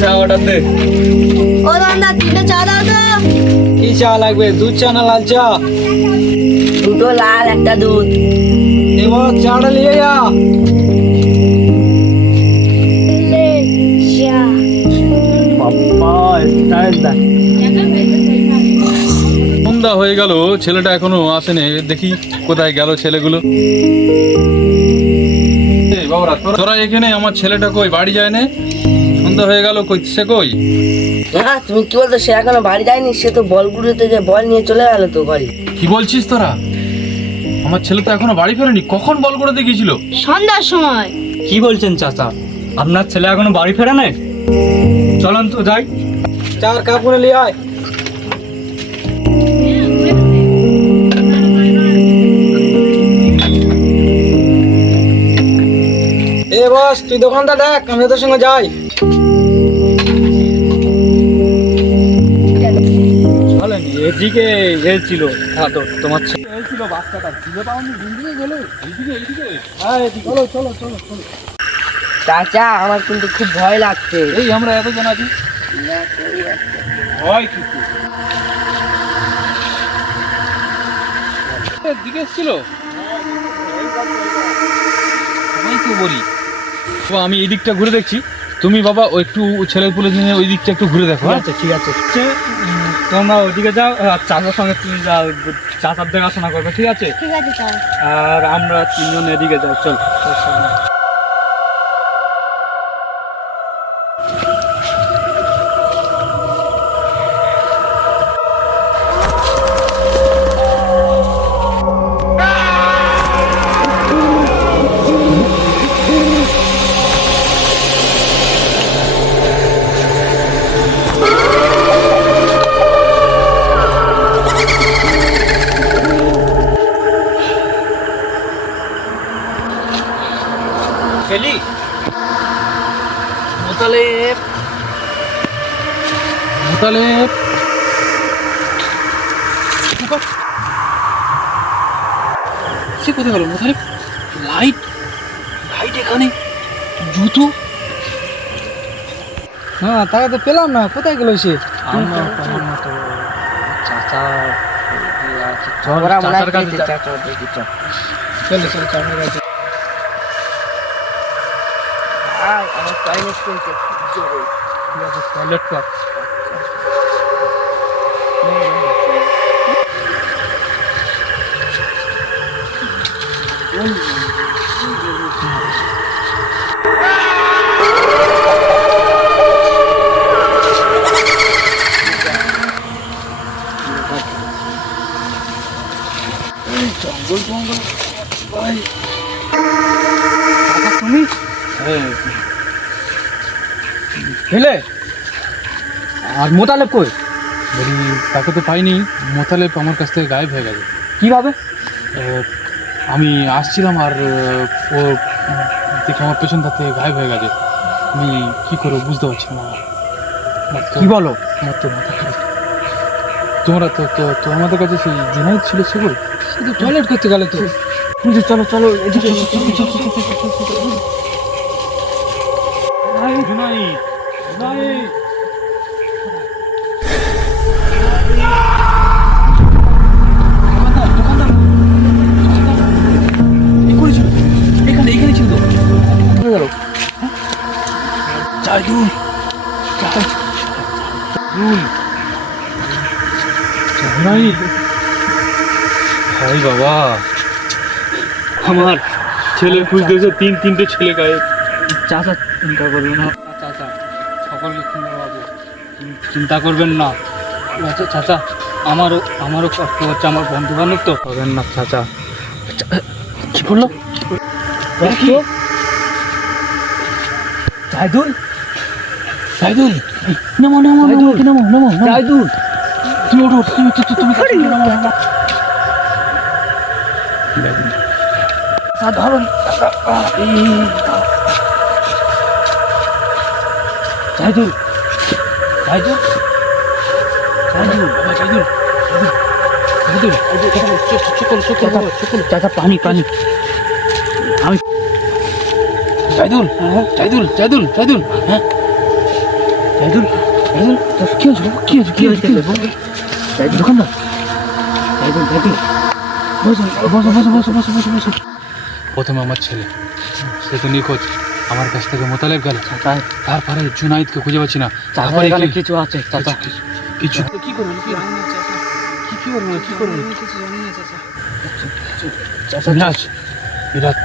চা অর্ডার দে। ও দাদা 3টে চা দাও তো। কি চা লাগবে, দুধ চা না লাল চা? দুটো লাল একটা দুধ। এবার চাটা নিয়ে যা। সন্ধ্যা হয়ে গেল, ছেলেটা এখনো আসেনি। দেখি কোথায় গেল ছেলেগুলো। বাবরা তোরা এখানে, আমার ছেলেটা কই? বাড়ি যায় না, সন্ধ্যা হয়ে গেল, কই সে কই? হ্যাঁ তুমি কি বলতো, সে এখনো বাড়ি যায়নি। সে তো বলগুলোতে যে বল নিয়ে চলে গেল তো বাড়ি। কি বলছিস তোরা? আমার ছেলে তো এখনো বাড়ি ফেরেনি। কখন বল করে গিয়েছিল? সন্ধ্যার সময়। কি বলছেন চাচা, আপনার ছেলে এখনো বাড়ি ফেরা নাই? চলুন তো যাই। চার কাপ করে নিয়ে আয়। এ বস, তুই দোকানটা দেখ, আমি তোর সঙ্গে যাই। চলেন, এদিকে এসেছিল তোমার ছেলে এসেছিল, বাচ্চাটা ছিল, পাওনি দিকে গেলে এইদিকে। হ্যাঁ চলো চলো চলো চলো। চাচা আমার কিন্তু খুব ভয় লাগছে। এই আমরা এতজন আছি, ভয় কিছু দিকে এসেছিল। আমি তো বলি বাবা, আমি এই দিকটা ঘুরে দেখছি, তুমি বাবা ওই একটু ছেলে পুলে নিয়ে ওই দিকটা একটু ঘুরে দেখো। ঠিক আছে তোমরা ওইদিকে যাও, আর চাচার সঙ্গে তুমি যাও, চাচার দেখাশোনা করবে, ঠিক আছে? ঠিক আছে স্যার। আর আমরা তিনজন এদিকে যাই, চল। খেলি মোতালেব মোতালেব, সে কোথায় গেল? মোতালেব, লাইট লাইট এখানে, জুতো। হ্যাঁ তাকে তো পেলাম না, কোথায় গেল সে? চাচা ওরা মনে হয় চাচার কাছে খেয়েছে, চাচা দেখি চল। চলো চলো চাচার কাছে। আমার টয়লেট করছে জোরে। ঠিক আছে, টয়লেট কর। তুমি হেলে আর মোতালেব কই? বলি তাকে তো পাইনি। মোতালেব আমার কাছ থেকে গায়েব হয়ে গেছে। কিভাবে? আমি আসছিলাম আর ও দেখে আমার পেছন থেকে গায়েব হয়ে গেছে। আমি কি করবো বুঝতে পারছি না। কি বলো? আমার তো মাথা খারাপ। তোমরা তো তো তো আমাদের কাছে সেই জুনাইদ ছিল, সে কই? সে তো টয়লেট করতে গেল তো। চলো চলো এদিকে। জুনাইদ, জুনাইদ। এখানে ছিল তো, কোথায় গেল? জাহিদুল, জুনাইদ। হাই বাবা, আমার ছেলে খুঁজতেছে, তিনটে ছেলে গায়েব। চাচা চিন্তা করবেন না, চাচা সকলকে ক্ষমা পাবো, চিন্তা করবেন না। আচ্ছা চাচা, আমারও কষ্ট হচ্ছে, আমার বন্ধু বান্ধব তো হবেন না চাচা। কি বললো? জাহিদুল, জাহিদুল, নামো। জাহিদুল তুমি ওঠো, তুমি ধরো। জাহিদুল, চাচা পানি। জাহিদুল, হ্যাঁ জাহিদুল, জাহিদুল, তোর কি হয়েছে বাবু? কি হয়েছে? কি হয়েছে বাবু? দোকানদার, জাহিদুল, জাহিদুল, বসো বসো বসো বসো বসো বসো বসো। প্রথমে আমার ছেলে, সে তো নিখোঁজ, আমার কাছ থেকে মোতালেব গেল। চাচা, তারপরে জুনাইদকে খুঁজে পাচ্ছি না। চাচার তারপরে এখানে কি- কিছু আছে চাচা। কিছু কি করবেন? কি করবেন? কি করবেন? চাচা, মিরাজ, মিরাজ,